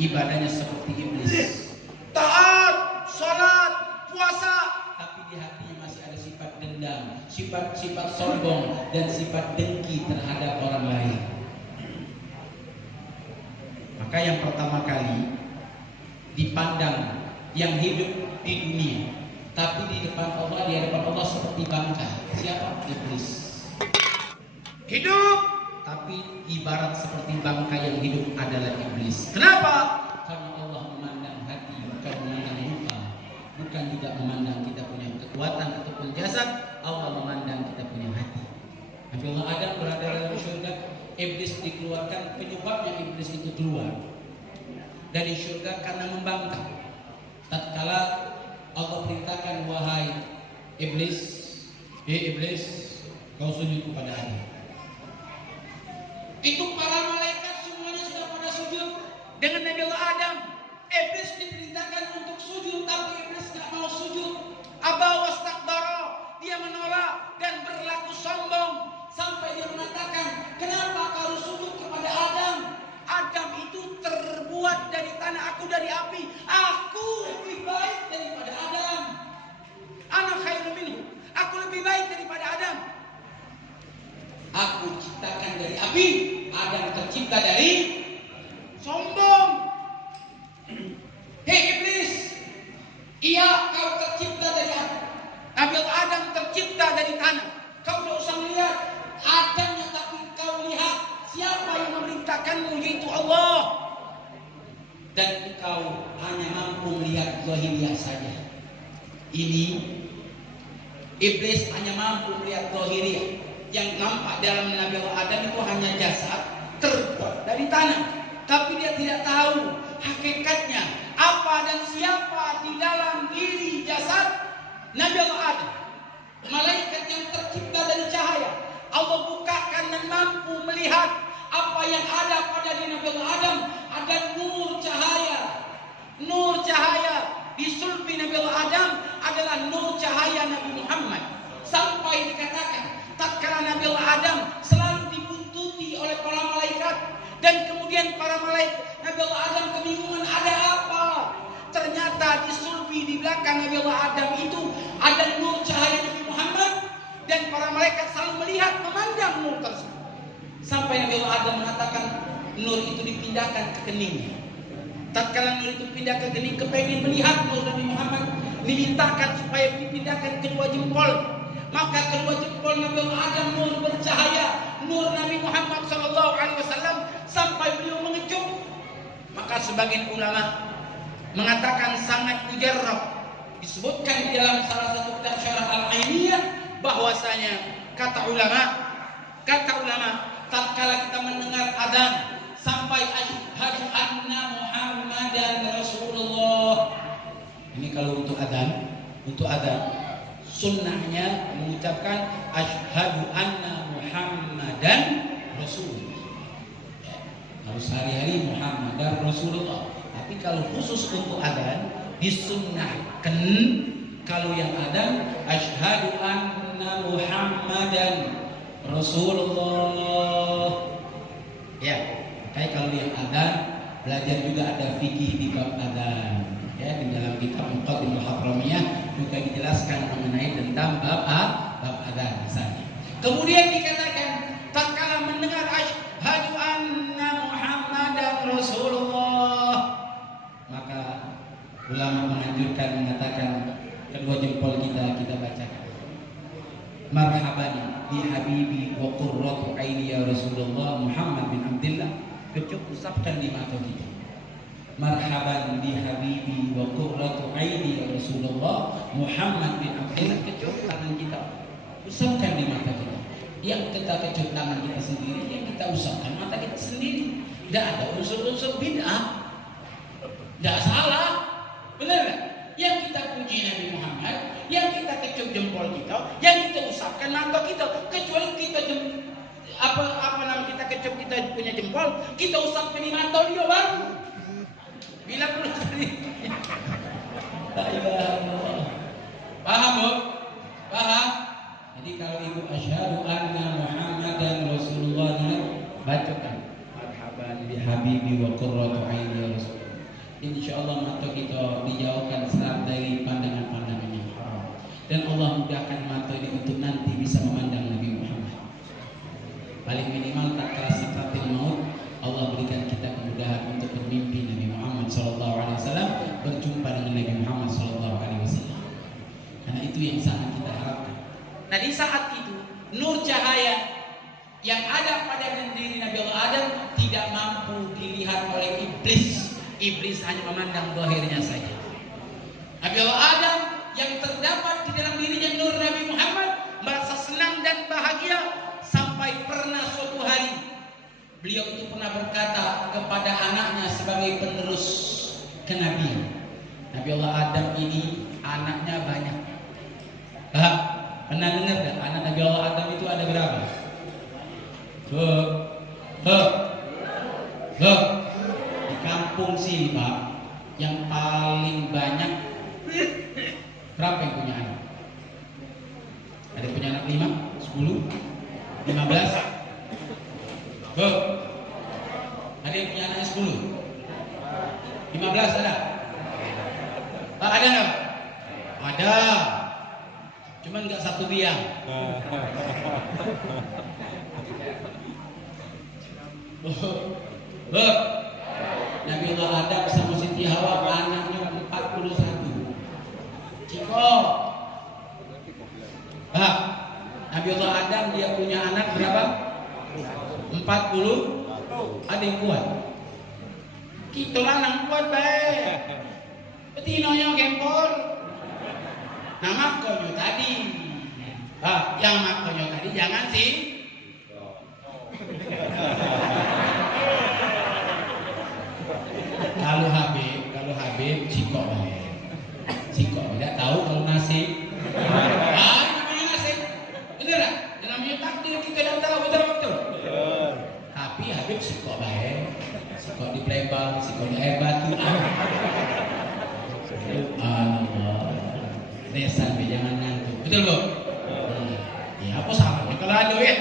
ibadahnya seperti iblis, taat, sholat, puasa, tapi di hatinya masih ada sifat dendam, sifat sombong dan sifat dengki terhadap orang lain. Maka yang pertama kali dipandang yang hidup di dunia, tapi di depan Allah, di hadapan Allah seperti bangka. Siapa? Iblis. Hidup, tapi ibarat seperti bangka yang hidup adalah iblis. Kenapa? Karena Allah memandang hati, bukan memandang muka, bukan juga memandang kita punya kekuatan ataupun jasad. Allah memandang kita punya hati. Nabi Allah Adam berada dalam surga, iblis dikeluarkan. Penyebabnya iblis itu keluar dari surga karena membangkang. Tatkala Allah perintahkan, wahai iblis, iblis, kau sujud kepada Adam. Itu para malaikat semuanya sudah pada sujud dengan Nabi Allah Adam. Iblis diperintahkan untuk sujud, tapi iblis tidak mau sujud. Aba wastakbara, dia menolak dan berlaku sombong sampai dia mengatakan, kenapa kau sujud kepada Adam? Adam itu terbuat dari tanah, aku dari api. Aku lebih baik daripada Adam. Ana khairum minhu, aku lebih baik daripada Adam. Aku ciptakan dari api, Adam tercipta dari sombong. Hei iblis, iya kau tercipta dari api, Nabi Adam tercipta dari tanah. Kau tidak usah melihat Adamnya, tapi kau lihat siapa yang memerintahkanmu, yaitu Allah. Dan engkau hanya mampu melihat zahiriyah saja. Ini iblis hanya mampu melihat zahiriyah. Yang nampak dalam Nabi Adam itu hanya jasad terbuat dari tanah, tapi dia tidak tahu hakikatnya apa dan siapa di dalam diri jasad Nabi Adam. Malaikat yang tercipta dari cahaya, Allah bukakan dan mampu melihat apa yang ada pada diri Nabi Adam. Ada nur cahaya. Nur cahaya di sulbi Nabi Adam adalah nur cahaya Nabi Muhammad. Sampai dikatakan tatkala Nabi Adam selalu dibuntuti oleh para malaikat, dan kemudian para malaikat Nabi Adam kebingungan ada apa. Ternyata di sulbi di belakang Nabi Adam itu ada nur cahaya Nabi Muhammad, dan para malaikat selalu melihat, memandang nur tersebut. Sampai Nabi Adam mengatakan nur itu dipindahkan ke keningnya. Tatkala nur itu pindah ke kening, kepengen melihat nur Nabi Muhammad, dimintakan supaya dipindahkan kedua jempol. Maka kedua jempol Nabi Adam nur bercahaya, nur Nabi Muhammad SAW, sampai beliau mengejuk. Maka sebagian ulama mengatakan sangat mujarrab. Disebutkan di dalam salah satu kitab Syarah Al-Ainiyah bahwasanya kata ulama tatkala kita mendengar adzan sampai asyhadu anna Muhammadan Rasulullah. Ini kalau untuk adzan sunnahnya mengucapkan asyhadu anna Muhammadan Rasulullah. Kalau sehari-hari Muhammadan Rasulullah, tapi kalau khusus untuk adzan disunnahkan kalau yang adzan asyhadu anna Muhammadan Rasulullah. Ya, kayak kalau yang adzan belajar juga ada fikih di bab adzan. Ya, di dalam kitab Muqaddimah Al-Hadramiyah juga dijelaskan mengenai tentang bab adzan misalnya. Kemudian dikatakan tatkala mendengar asyhadu anna Muhammadan Rasulullah, maka ulama menganjurkan mengatakan kedua jempol kita bacakan. Marhaban bi habibi wa qurratu aini ya Rasulullah Muhammad bin Abdullah, kecup usapkan di mata kita. Marhaban bi habibi wa qurratu aini ya Rasulullah Muhammad bin Abdullah, kecup tangan kita, usapkan di mata kita. Yang kita kecup tangan kita sendiri, yang kita usapkan mata kita sendiri. Tidak ada unsur-unsur bid'ah, tidak salah, benar nggak? Yang kita puji Nabi Muhammad, yang kita kecup jempol kita, yang kita usapkan mata kita, kecuali kita apa nama kita kecup kita punya jempol, kita usapkan di mata dia baru. Bila perlu sekali. Paham bu? Paham? Jadi kalau ibu asyhadu anna Muhammadan Rasulullah, bacakan marhaban bi habibi wa qurratu aini ya Rasulullah. Insyaallah mata kita dijauhkan dari pandangan-pandangan yang haram, dan Allah mudahkan mata ini untuk nanti bisa memandang Nabi Muhammad. Paling minimal tak kala sakratil maut Allah berikan kita kemudahan untuk bermimpi Nabi Muhammad SAW, berjumpa dengan Nabi Muhammad SAW. Karena itu yang sangat kita harapkan. Nah di saat itu nur cahaya yang ada pada diri Nabi Allah Adam tidak mampu dilihat oleh iblis. Iblis hanya memandang zahirnya saja. Nabi Allah Adam yang terdapat di dalam dirinya nur Nabi Muhammad merasa senang dan bahagia sampai pernah suatu hari beliau itu pernah berkata kepada anaknya sebagai penerus kenabian. Nabi Allah Adam ini anaknya banyak. Pernah dengar tak anak Nabi Allah Adam itu ada berapa? Di kampung sini Pak, yang paling banyak berapa yang punya anak? Ada punya anak 5, 10, 15? Ada yang punya anak 10? 15 ada? Ada nggak? Ada. Cuman nggak satu biang. Nabi Allah Adam sama Siti Hawa anaknya 41. Ciko. Nabi Allah Adam dia punya anak berapa? 40. Ada yang kuat. Kita lanang kuat baik. Betinonya gempor. Nah makonyo tadi. Yang makonyo tadi jangan sih. Kalau Habib Ciko baik. Ciko tidak tahu kalau nasi. Namanya nasi. Bener tak? Namanya takdir kita tidak tahu betul. Tapi Habib Ciko baik. Ciko di Plembang, Ciko di air batu. Resan jangan ngantuk. Betul bu? Ya apa salahnya kalau ada ya?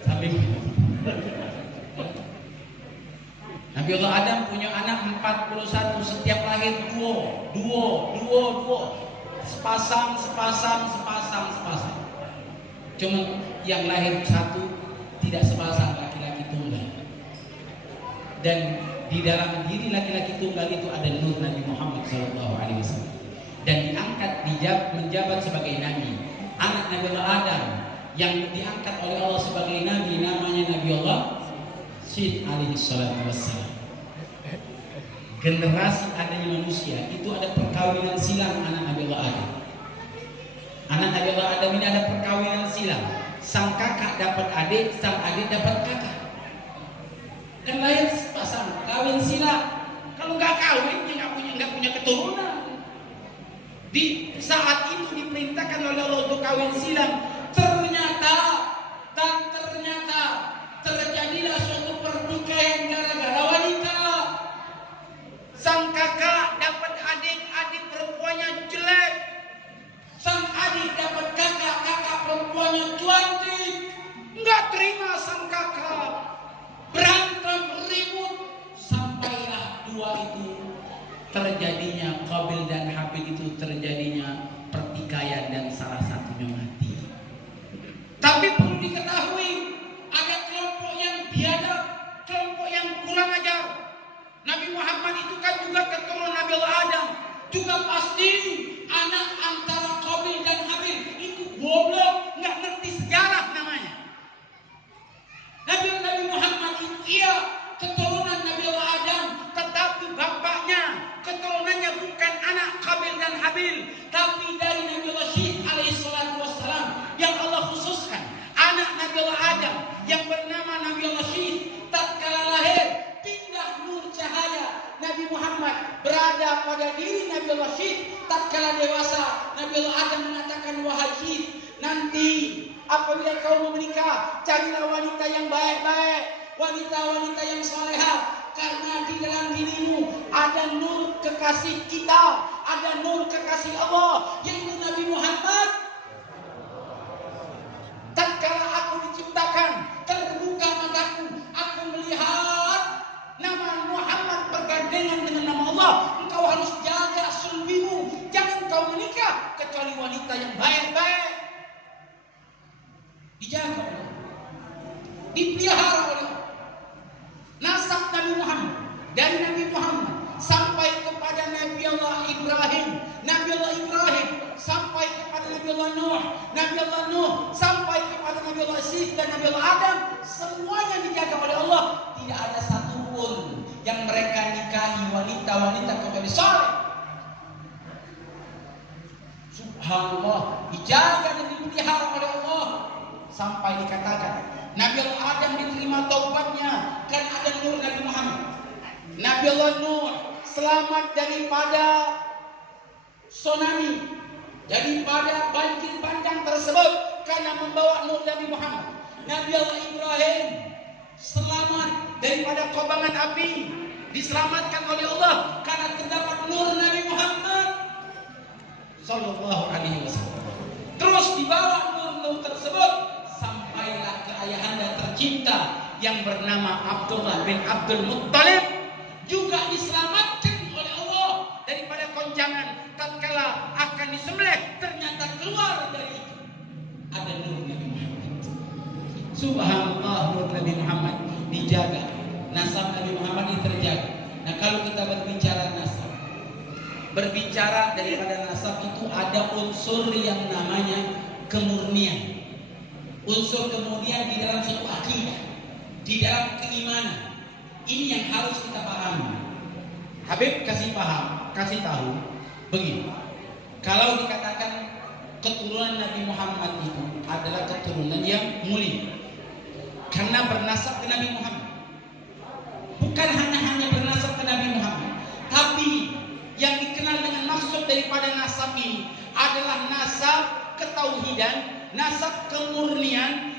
Sampai Nabi Allah Adam punya anak 41, setiap lahir dua. Sepasang. Cuma yang lahir satu tidak sepasang, laki-laki tunggal. Dan di dalam diri laki-laki tunggal itu ada nur Nabi Muhammad SAW, dan diangkat menjabat sebagai nabi. Anak Nabi Allah Adam yang diangkat oleh Allah sebagai nabi namanya Nabi Allah Syed alaihi salatu wassalam. Generasi adanya manusia itu ada perkawinan silang anak Nabi Allah Adam. Anak Nabi Allah Adam ini ada perkawinan silang. Sang kakak dapat adik, sang adik dapat kakak. Kan lain sepasang, kawin silang. Kalau nggak kawin, dia nggak punya keturunan. Di saat itu diperintahkan oleh Allah untuk kawin silang. Ternyata terjadilah suatu pertikaian gara-gara wanita. Sang kakak dapat adik perempuannya jelek. Sang adik dapat kakak perempuannya cantik. Nggak terima sang kakak. Berantem ribut sampailah dua itu terjadinya Qabil dan Habil itu terjadinya pertikaian dan salah satunya mati. Tapi perlu diketahui ada kelompok yang biadab, kelompok yang kurang ajar. Nabi Muhammad itu kan juga keturunan Nabi Allah Adam, juga pasti anak antara Qabil dan Habil. Itu goblok, nggak ngerti sejarah namanya. Nabi Muhammad itu iya keturunan Nabi Allah Adam, tetapi bapaknya keturunannya bukan anak Qabil dan Habil, tapi dari Nabi Allah Syith alaihissalatu wassalam yang Allah khususkan. Anak Nabi Allah Adam yang bernama Nabi Allah Syith tatkala lahir pindah nur cahaya Nabi Muhammad berada pada diri Nabi Allah Syith. Tatkala dewasa Nabi Allah Adam mengatakan, wahai Syith, nanti apabila kau menikah, carilah wanita yang baik-baik, wanita-wanita yang salehah, karena di dalam dirimu ada nur kekasih kita, ada nur kekasih Allah, yaitu Nabi Muhammad. Tatkala aku diciptakan, terbuka mataku, aku melihat nama Muhammad bergandengan dengan nama Allah. Engkau harus jaga sulbimu, jangan kau menikah kecuali wanita yang baik-baik. Dijaga oleh, dipelihara oleh nasab Nabi Muhammad, dari Nabi Muhammad sampai kepada Nabi Allah Ibrahim, Nabi Allah Ibrahim sampai kepada Nabi Allah Nuh, Nabi Allah Nuh sampai kepada Nabi Allah Syith dan Nabi Allah Adam, semuanya dijaga oleh Allah. Tidak ada satupun yang mereka nikahi wanita-wanita kecuali saleh. Subhanallah, dijaga dan dipelihara oleh Allah. Sampai dikatakan Nabi Allah Adam diterima taubatnya kan ada nur Nabi Muhammad. Nabi Allah Nuh selamat daripada tsunami, daripada banjir bandang tersebut karena membawa nur Nabi Muhammad. Nabi Allah Ibrahim selamat daripada kobangan api, diselamatkan oleh Allah karena terdapat nur Nabi Muhammad sallallahu alaihi wasallam. Terus dibawa nur tersebut sampailah ke ayahanda tercinta yang bernama Abdullah bin Abdul Muttalib, juga diselamatkan oleh Allah daripada goncangan tatkala akan disembelih, ternyata keluar dari itu ada nur Nabi Muhammad. Subhanallah, nur Nabi Muhammad dijaga, nasab Nabi Muhammad ini terjaga. Nah, kalau kita berbicara nasab, berbicara daripada nasab itu ada unsur yang namanya kemurnian. Unsur kemudian di dalam suatu akidah, di dalam keimanan. Ini yang harus kita pahami. Habib kasih tahu begini. Kalau dikatakan keturunan Nabi Muhammad itu adalah keturunan yang mulia karena bernasab ke Nabi Muhammad. Bukan hanya bernasab ke Nabi Muhammad, tapi yang dikenal dengan maksud daripada nasab ini adalah nasab ketauhidan, nasab kemurnian,